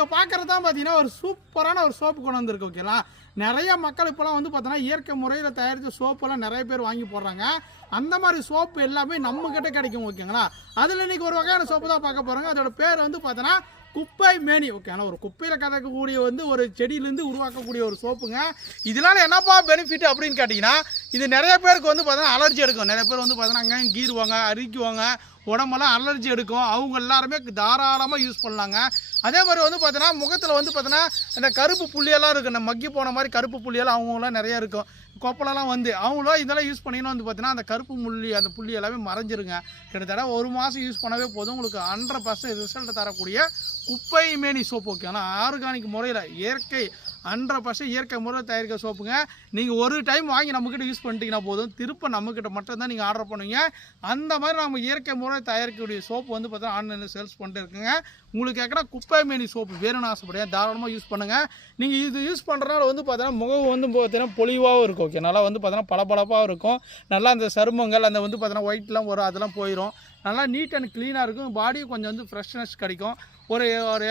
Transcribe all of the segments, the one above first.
நீங்கள் பார்க்குறது தான் பார்த்தீங்கன்னா ஒரு சூப்பரான ஒரு சோப்பு கொண்டு வந்திருக்கு. ஓகேங்களா, நிறைய மக்கள் இப்போலாம் வந்து பார்த்தோன்னா இயற்கை முறையில் தயாரித்த சோப்பெல்லாம் நிறைய பேர் வாங்கி போடுறாங்க. அந்த மாதிரி சோப்பு எல்லாமே நம்மக்கிட்ட கிடைக்கும். ஓகேங்களா, அதில் இன்றைக்கி ஒரு வகையான சோப்பு தான் பார்க்க போகிறாங்க. அதோட பேர் வந்து பார்த்தோன்னா குப்பை மேனி. ஓகே, ஆனால் ஒரு குப்பையில் கலக்கக்கூடிய வந்து ஒரு செடியிலேருந்து உருவாக்கக்கூடிய ஒரு சோப்புங்க. இதனால் என்னப்பா பெனிஃபிட் அப்படின்னு கேட்டிங்கன்னா, இது நிறைய பேருக்கு வந்து பார்த்தோன்னா அலர்ஜி எடுக்கும். நிறைய பேர் வந்து பார்த்தோன்னா அங்கேயும் கீறுவாங்க, அரிக்குவாங்க, உடம்பெல்லாம் அலர்ஜி எடுக்கும். அவங்க எல்லாருமே தாராளமாக யூஸ் பண்ணலாங்க. அதே மாதிரி வந்து பார்த்தோன்னா முகத்தில் வந்து பார்த்தோன்னா இந்த கருப்பு புள்ளியெல்லாம் இருக்குது, இந்த மக்கி போன மாதிரி கருப்பு புள்ளியெல்லாம் அவங்களாம் நிறையா இருக்கும், கொப்பலெல்லாம் வந்து அவங்களும் இதெல்லாம் யூஸ் பண்ணிங்கன்னா வந்து பார்த்தீங்கன்னா அந்த கருப்பு அந்த புள்ளி எல்லாமே மறைஞ்சிருங்க. கிட்டத்தட்ட 1 மாதம் யூஸ் பண்ணவே போதும், உங்களுக்கு 100% ரிசல்ட் தரக்கூடிய குப்பை மேனி சோப்பு. ஓகே, ஆனால் ஆர்கானிக் முறையில் இயற்கை 100% இயற்கை முறையில் தயாரிக்கிற சோப்புங்க. நீங்கள் ஒரு டைம் வாங்கி நம்மக்கிட்ட யூஸ் பண்ணிட்டீங்கன்னா போதும், திருப்ப நம்மக்கிட்ட மட்டும்தான் நீங்கள் ஆர்டர் பண்ணுவீங்க. அந்த மாதிரி நம்ம இயற்கை முறையில் தயாரிக்கக்கூடிய சோப்பு வந்து பார்த்தா ஆன்லைனில் சேல்ஸ் பண்ணிட்டு இருக்குங்க. உங்களுக்கு கேட்குற குப்பை மேனி சோப்பு வேணும்னு ஆசைப்படுறேன், தாராளமாக யூஸ் பண்ணுங்கள். நீங்கள் இது யூஸ் பண்ணுறதுனால வந்து பார்த்தீங்கன்னா முகம் வந்து பார்த்தீங்கன்னா பொலிவாகவும் இருக்கும். ஓகே, நல்லா வந்து பார்த்தீங்கன்னா பளபளப்பாகவும் இருக்கும். நல்லா அந்த சருமங்கள் அந்த வந்து பார்த்தீங்கன்னா ஒயிட்லாம் வரும், அதெல்லாம் போயிடும். நல்லா நீட் அண்ட் க்ளீனாக இருக்கும். பாடியும் கொஞ்சம் வந்து ஃப்ரெஷ்னஸ் கிடைக்கும். ஒரு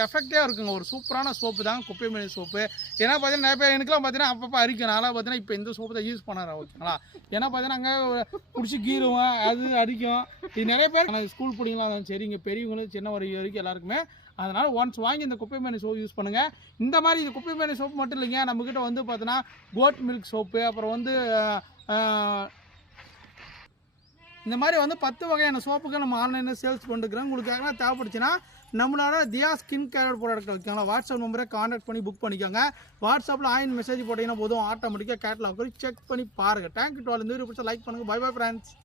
எஃபெக்டாக இருக்குங்க. ஒரு சூப்பரான சோப்பு தான் குப்பை மேனி சோப்பு. ஏன்னா பார்த்தீங்கன்னா நிறைய பேர் எனக்குலாம் பார்த்தீங்கன்னா அப்பப்போ அரிக்கும். நான்லாம் பார்த்தீங்கன்னா இப்போ இந்த சோப்பு தான் யூஸ் பண்ணுறேன். ஓகேங்களா, ஏன்னா பார்த்தீங்கன்னா அங்கே பிடிச்சி கீறுவேன், அது அரிக்கும். இது நிறைய பேர் ஸ்கூல் பிடிங்களாம் இருந்தாலும் சரி, இங்கே பெரியவங்களும் சின்ன வரைக்கும் எல்லாருக்குமே. அதனால் ஒன்ஸ் வாங்கி இந்த குப்பை மேனி சோப்பு யூஸ் பண்ணுங்கள். இந்த மாதிரி இந்த குப்பை மேனி சோப்பு மட்டும் இல்லைங்க, நம்மக்கிட்ட வந்து பார்த்தீங்கன்னா கோட் மில்க் சோப்பு, அப்புறம் வந்து இந்த மாதிரி வந்து 10 வகையான சோப்புகள் நம்ம ஆன்லைனில் சேல்ஸ் பண்ணிருக்கிறோம். உங்களுக்கு யாராவது தேவைப்படுச்சுன்னா நம்மளோட தியா ஸ்கின் கேர் ப்ராடக்ட் வைக்காங்களா, வாட்ஸ்அப் நம்பரை கான்டாக்ட் பண்ணி புக் பண்ணிக்கோங்க. வாட்ஸ்அப்பில் ஆயின் மெசேஜ் போட்டிங்கன்னா போதும், ஆட்டோமேட்டிக்காக கேட்லாக் செக் பண்ணி பாருங்கள். Thank you to all. இந்த வீடியோ பிடிச்சா லைக் பண்ணுங்கள். Bye bye friends.